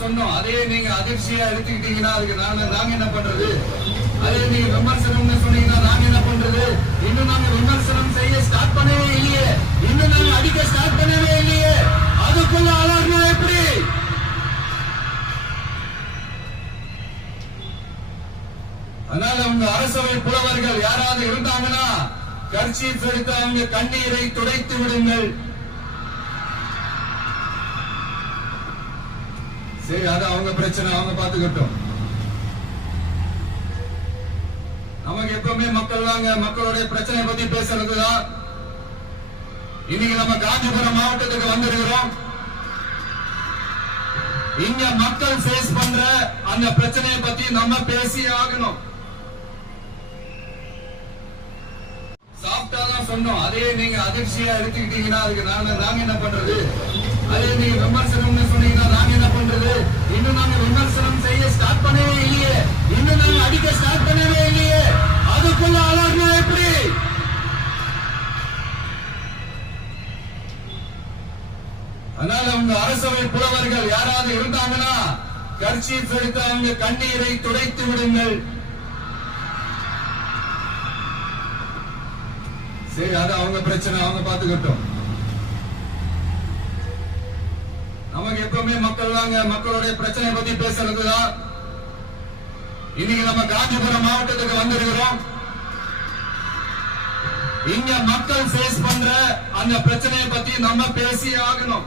சொன்னோம். அதே நீங்க அதிர்ச்சியா எடுத்துக்கிட்டீங்கன்னா அதுக்கு நாங்க என்ன பண்றது? அதே நீங்க விமர்சனம்னு சொன்னீங்கன்னா நாங்க என்ன பண்றது? இன்னும் நாங்க விமர்சனம் செய்ய ஸ்டார்ட் பண்ணவே இல்லையே, இன்னும் நாங்க அடிக்க ஸ்டார்ட் பண்ணவே இல்லையே, அதுக்குள்ள அலர்னா எப்படி? அதனால உங்க அரசவை புலவர்கள் யாராவது இருந்தாங்கன்னா கர்ச்சீஃப் எடுத்து அவங்க கண்ணீரை துடைத்து விடுங்கள். சரி, அது அவங்க பிரச்சனை, அவங்க பாத்துக்கிட்டோம். நமக்கு எப்பவுமே மக்கள் வாங்க, மக்களுடைய பிரச்சனை பத்தி பேசுறதுதான். இன்னைக்கு நம்ம காஞ்சிபுரம் மாவட்டத்துக்கு வந்திருக்கிறோம். இங்க மக்கள் ஃபேஸ் பண்ற அந்த பிரச்சனையை பத்தி நம்ம பேசி ஆகணும். சாப்பிட்டாதான் சொன்னோம். அதே நீங்க அதிர்ச்சியா எடுத்துக்கிட்டீங்கன்னா அதுக்கு நாங்க என்ன பண்றது? அதே நீங்க விமர்சனம்னு சொன்னீங்கன்னா நாங்க என்ன பண்றது? இன்னும் நாங்க விமர்சனம் செய்ய ஸ்டார்ட் பண்ணவே இல்லையே, இன்னும் நாங்க அடிக்க ஸ்டார்ட் பண்ணவே இல்லையே, அதுக்குள்ள அலர்னா எப்படி? அதனால உங்க அரசவை புலவர்கள் யாராவது இருந்தாங்கன்னா கர்ச்சீஃப் எடுத்து அவங்க கண்ணீரை துடைத்து விடுங்கள். சரி, அது அவங்க பிரச்சனை, அவங்க பாத்துக்கிட்டோம். நமக்கு எப்பவுமே மக்கள் வாங்க, மக்களுடைய பிரச்சனை பத்தி பேசுறதுதான். இன்னைக்கு நம்ம காஞ்சிபுரம் மாவட்டத்துக்கு வந்திருக்கிறோம். இங்க மக்கள் ஃபேஸ் பண்ற அந்த பிரச்சனையை பத்தி நம்ம பேசி ஆகணும்.